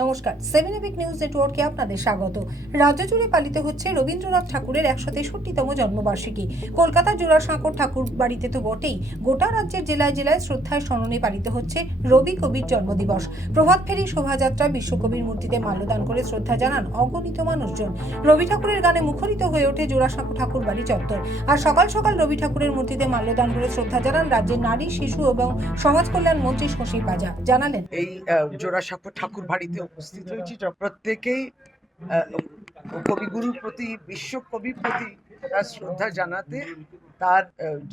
নমস্কার, 7 epic news নেটওয়ার্কে আপনাদের স্বাগত। রাজ্য জুড়ে পালিত হচ্ছে রবীন্দ্রনাথ ঠাকুরের 163তম জন্মবার্ষিকী। কলকাতার জোড়াসাঁকোর ঠাকুর বাড়িতে তো বটেই, গোটা রাজ্যের জেলায় জেলায় শ্রদ্ধায় স্মরণে পালিত হচ্ছে রবি কবির জন্মদিবস। প্রভাত ফেরি শোভাযাত্রা বিশ্বকবির মূর্তিতে মাল্যদান করে শ্রদ্ধা জানান অগণিত মানুষজন। রবি ঠাকুরের গানে মুখরিত হয়ে ওঠে জোড়াসাঁকো ঠাকুর বাড়ি চত্বর। আর সকাল সকাল রবি ঠাকুরের মূর্তিতে মাল্যদান করে শ্রদ্ধা জানান রাজ্যের নারী, শিশু এবং সমাজ কল্যাণ মন্ত্রী শশী পাজা। জানালেন, এই জোড়াসাঁকো ঠাকুর বাড়িতে উপস্থিত হয়েছি, প্রত্যেকেই কবিগুরুর প্রতি, বিশ্বকবির প্রতি তার শ্রদ্ধা জানাতে, তার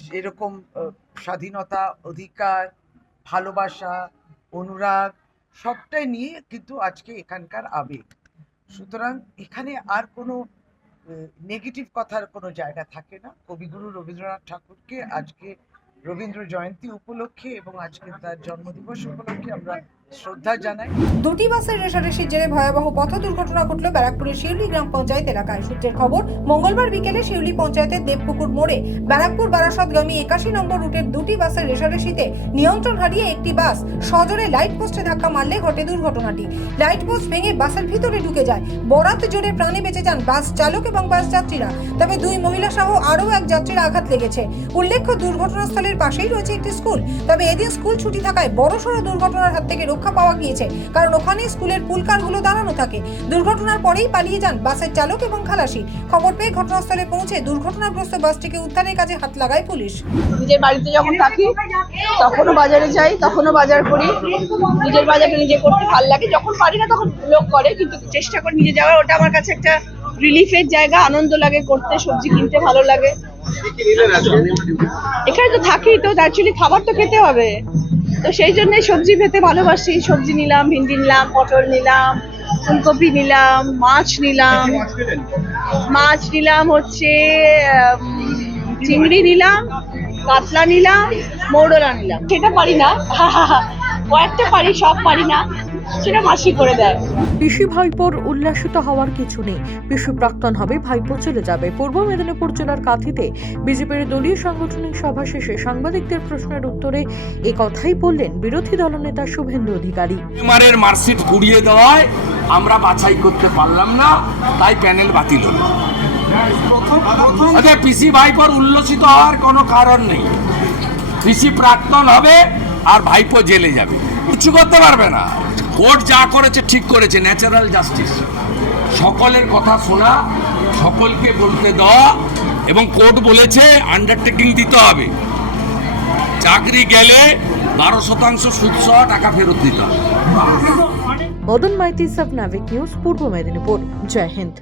যেরকম স্বাধীনতা, অধিকার, ভালোবাসা, অনুরাগ সবটাই নিয়ে কিন্তু আজকে এখানকার আবেগ। সুতরাং এখানে আর কোনো নেগেটিভ কথার কোনো জায়গা থাকে না। কবিগুরু রবীন্দ্রনাথ ঠাকুরকে আজকে রবীন্দ্র জয়ন্তী উপলক্ষে এবং আজকে তার জন্মদিবস উপলক্ষে আমরা শ্রদ্ধা জানাই। দুটি বাসের রেষারেষির জেরে ভয়াবহ পথ দুর্ঘটনা ঘটল ব্যারাকপুরের শিউলি গ্রাম পঞ্চায়েত এলাকায়। সূত্রের খবর, মঙ্গলবার বিকেলে শিউলি পঞ্চায়েতের দেবপুকুর মোড়ে ব্যারাকপুর বারাসতগামী 81 নম্বর রুটের দুটি বাসের রেষারেষিতে নিয়ন্ত্রণ হারিয়ে একটি বাস সজোরে লাইট পোস্টে ধাক্কা মারলে ঘটে দুর্ঘটনাটি। লাইট পোস্ট ভেঙে বাসের ভিতরে ঢুকে যায়। বরাত জোরে প্রাণে বেঁচে যান বাস চালক এবং বাস যাত্রীরা। তবে দুই মহিলা সহ আরও এক যাত্রীর আঘাত লেগেছে। উল্লেখ্য, দুর্ঘটনাস্থলের পাশেই রয়েছে একটি স্কুল। তবে এদিন স্কুল ছুটি থাকায় বড়সড় দুর্ঘটনার হাত থেকে রক্ষা পাওয়া গিয়েছে, কারণ ওখানে স্কুলের পুলকারগুলো দাঁড়ানো থাকে। দুর্ঘটনার পরেই পালিয়ে যান বাসের চালক এবং খালাসি। খবর পেয়ে ঘটনাস্থলে পৌঁছে দুর্ঘটনাগ্রস্ত বাসটিকে উদ্ধারের কাজে হাত লাগায় পুলিশ। নিজের বাড়িতে যখন থাকি তখনও বাজারে যাই, তখনও বাজার করি। নিজের বাজারটা নিজে করতে ভালো লাগে, যখন পারি না তখন লোক করে, কিন্তু চেষ্টা করি নিজে যাওয়ার। ওটা আমার কাছে একটা রিলিফের জায়গা, আনন্দ লাগে করতে, সবজি কিনতে ভালো লাগে। এখানে তো থাকি, তো অ্যাকচুয়ালি খাবার তো খেতে হবে, তো সেই জন্য সবজি খেতে ভালোবাসি। সবজি নিলাম, ভিন্ডি নিলাম, পটল নিলাম, ফুলকপি নিলাম, মাছ নিলাম হচ্ছে চিংড়ি নিলাম, কাতলা নিলাম, মৌরলা নিলাম। সেটা পারি না, কয়েকটা পারি, সব পারি না, সেটা মাসি করে দেয়। পিসি ভাইপোর উল্লাসিত হওয়ার কিছু নেই। পিসি প্রাক্তন হবে, ভাইপো চলে যাবে। পূর্ব মেদিনীপুর জেলার কাঁথিতে বিজেপির দলীয় সাংগঠনিক সভা শেষে সাংবাদিকদের প্রশ্নের উত্তরে এই কথাই বললেন বিরোধী দলনেতা শুভেন্দু অধিকারী। এমআরএর মার্কশিট গুড়িয়ে দেওয়ায় আমরা বাছাই করতে পারলাম না, তাই প্যানেল বাতিল হলো। পিসি ভাইপোর উল্লসিত হওয়ার কোনো কারণ নেই। পিসি প্রাক্তন হবে আর ভাইপো জেলে যাবে, কিছু করতে পারবে না। কোর্ট যা করেছে ঠিক করেছে, ন্যাচারাল জাস্টিস। সকলের কথা শোনা, সকলকে বলতে দেওয়া, এবং কোর্ট বলেছে আন্ডারটেকিং দিতে হবে। চাকরি গেলে 12% সুদ সহ টাকা ফেরত দিতে হবে। মদন মাইতি, সাব নাভিক নিউজ, পূর্ব মেদিনীপুর। জয় হিন্দ।